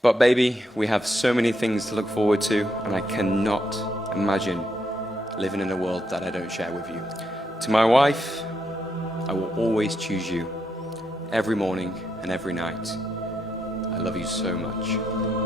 But baby, we have so many things to look forward to, and I cannot imagine living in a world that I don't share with you. To my wife, I will always choose you, every morning and every night. I love you so much.